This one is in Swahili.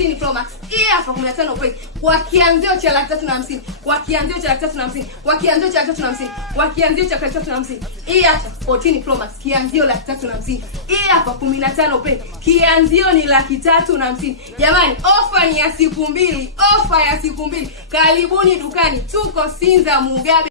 14 Pro Max. Hii hapa 15 Pro kwa kianzio cha 350. Kwa kianzio cha 350. Kwa kianzio cha 350. Kwa kianzio cha 350. Hii hapa 14 Pro Max kianzio 350. Hii hapa 15 Pro kianzio ni 350. Jamani, ofa ni ya siku mbili. Ofa ya siku mbili. Karibuni dukani. Tuko Sinza Mugabe.